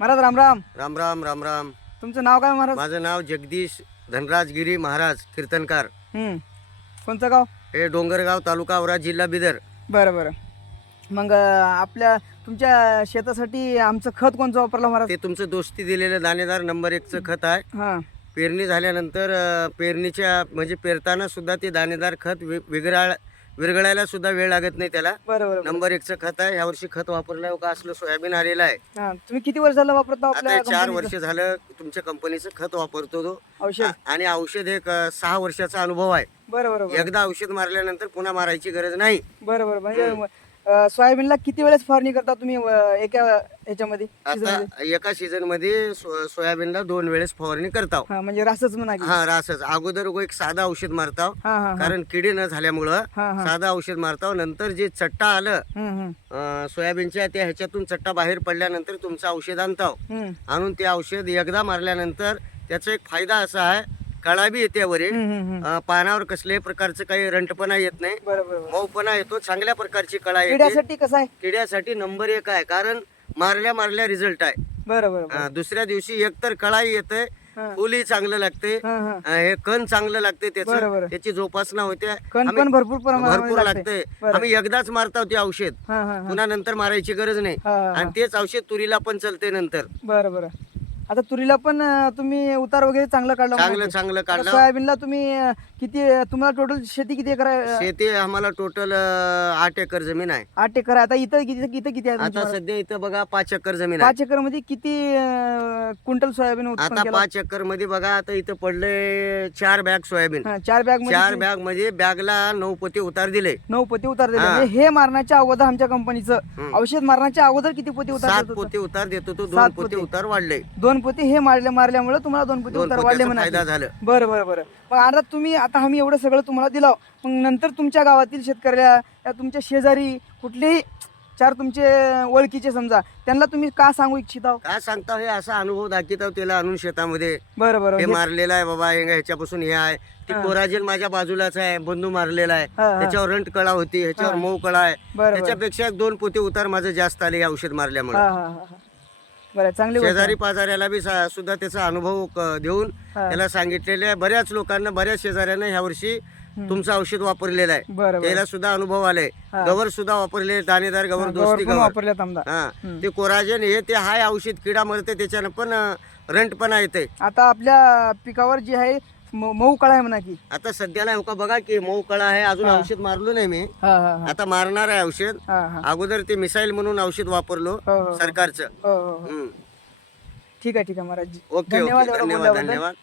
महाराज राम राम. राम राम राम राम. तुमचं नाव काय महाराज? माझं नाव जगदीश धनराज गिरी महाराज कीर्तनकार. हम्म. कोणतं गाव? हे डोंगरगाव तालुका औरा जिल्हा बिदर. बरं बरं. मग अं, आपल्या तुमच्या शेतासाठी आमचं खत कोणतं वापरलं महाराज? ते तुमचं दोस्ती दिलेलं दाणेदार नंबर एकचं खत आहे. हां. पेरणी झाल्यानंतर अं, पेरणीच्या म्हणजे पेरताना सुद्धा ते दाणेदार खत वि- विरघळा विरघळायला सुद्धा वेळ लागत नाही त्याला. बरं बरं बरं. नंबर एकचं खत आहे. यावर्षी खत वापरलं का असलं सोयाबीन आलेलं आहे. हां तुम्ही किती वर्ष झालं वापरता आपल्या हे चार वर्ष झालं तुमच्या कंपनीचं खत वापरतो तो. औषध. आ- आणि औषध एक अं, सहा वर्षाचा अनुभव आहे. बरं बरं बरं एकदा औषध मारल्यानंतर पुन्हा मारायची गरज नाही. बरं बरं म्हणजे अं, सोयाबीनला किती वेळेस फवारणी करता तुम्ही अं, एका ह्याच्यामध्ये आता? एका सीझनमध्ये सो- सोयाबीनला दोन वेळेस फवारणी करताव हां म्हणजे रासच म्हणा की हा रासच. अगोदर एक साधं औषध मारताव हां हां कारण किडे न झाल्यामुळं हां हां. साधं औषध मारताव नंतर जे चट्टा आलं हम्म, हम्म, अं, सोयाबीनच्या त्या ह्याच्यातून चट्टा बाहेर पडल्यानंतर तुमचं औषध आणताव हम्म, आणून ते औषध एकदा मारल्यानंतर त्याचा एक फायदा असा आहे कळा बी येते. अं, पानावर कसल्याही प्रकारचं काही रंटपणा येत नाही. मऊपणा येतो चांगल्या प्रकारची कळा येते. किड्यासाठी कसं आहे? किड्यासाठी नंबर एक आहे कारण मारल्या मारल्या रिझल्ट आहे. बरं बरं बरं. हा, दुसऱ्या दिवशी एकतर कळाई येते हा. फुलही चांगलं लागते. हां कण चांगलं लागते त्याचं. त्याची जोपासना होते. भरपूर भरपूर लागते. आम्ही एकदाच मारतो ते औषध. पुन्हा नंतर मारायची गरज नाही. आणि तेच औषध तुरीला पण चलते नंतर. बरं बरं. आता तुरीला पण अं, तुम्ही उतार वगैरे चांगलं काढलं चांगलं म्हणायचं. चांगलं आता काढलं सोयाबीनला तुम्ही अं, किती तुम्हाला टोटल शेती किती एकर आहे? शेती आम्हाला टोटल आठ एकर जमीन आहे आठ एकर आहे आता इथं किती इथं किती आहे तुमची आता? सध्या इथं बघा पाच एकर जमीन आहे पाच एकरमध्ये किती अं, क्विंटल सोयाबीन उत्पन्न आता केलं पाच एकरमध्ये बघा आता इथं पडले चार बॅग सोयाबीन हां, चार बॅग चारमध्ये बॅग म्हणजे बॅगला नऊ पोते उतार दिले नऊ पोते उतार दिले हां. म्हणजे हे मारण्याच्या अगोदर आमच्या कंपनीचं हम्म. औषध मारण्याच्या अगोदर किती पोते उतार सात देत होतं? पोते उतार देतो तो सात दोन पोते. पोते उतार वाढले दोन पोते हे मारले मारल्यामुळे तुम्हाला दोन पोते दोन उतार वाढले पोत्याचा म्हणा झाला. बरं बरं बरं. मग आता तुम्ही आता आम्ही एवढं सगळं तुम्हाला दिलं. मग नंतर तुमच्या गावातील शेतकऱ्या या तुमच्या शेजारी कुठलेही चार तुमचे ओळखीचे समजा त्यांना तुम्ही का सांगू इच्छिता काय सांगता हे असा अनुभव दाखवता त्याला आणून शेतामध्ये. बरं बरं. हे हे- मारलेलं आहे बाबा हे ह्याच्यापासून हे आहे. ती हा. कोराजेल माझ्या बाजूलाच आहे बंधू मारलेला आहे. हा, हा. त्याच्यावर रंट कळा होती ह्याच्यावर हा. मऊ कळा आहे. बरं बरं. त्याच्यापेक्षा एक दोन पोते उतार माझं जास्त आले हे औषध मारल्यामुळे. हा हा हा हा. बरं चांगली गोष्ट आहे. शेजारी पाजाऱ्याला बी सा- सुद्धा त्याचा अनुभव क- देऊन हा. त्याला सांगितलेले आहे. बऱ्याच लोकांना बऱ्याच शेजाऱ्यांना ह्या वर्षी तुमचं औषध वापरलेलं आहे. बरं बरं. त्याला सुद्धा अनुभव आले हा. गवर सुद्धा वापरले दाणेदार गवर गवर दोस्ती पण गवर. वापरल्यात आमदा. हा. ते कोराजेन हे ते हाय औषध किडा मरते त्याच्यानं पण रंटपणा येते आता आपल्या पिकावर जी आहे म- मऊ कळा आहे म्हणा की. आता सध्याला हो का बघा की मऊ कळा आहे अजून. औषध मारलो नाही मी. हा हा हा. आता मारणार आहे औषध. हा हा. अगोदर ते मिसाईल म्हणून औषध वापरलो हो, हो, हो. सरकारचं. हो हो हो. हम्म. ठीक आहे ठीक आहे महाराज ओके धन्यवाद ओके एवढं धन्यवाद बोलल्याबद्दल. धन्यवाद.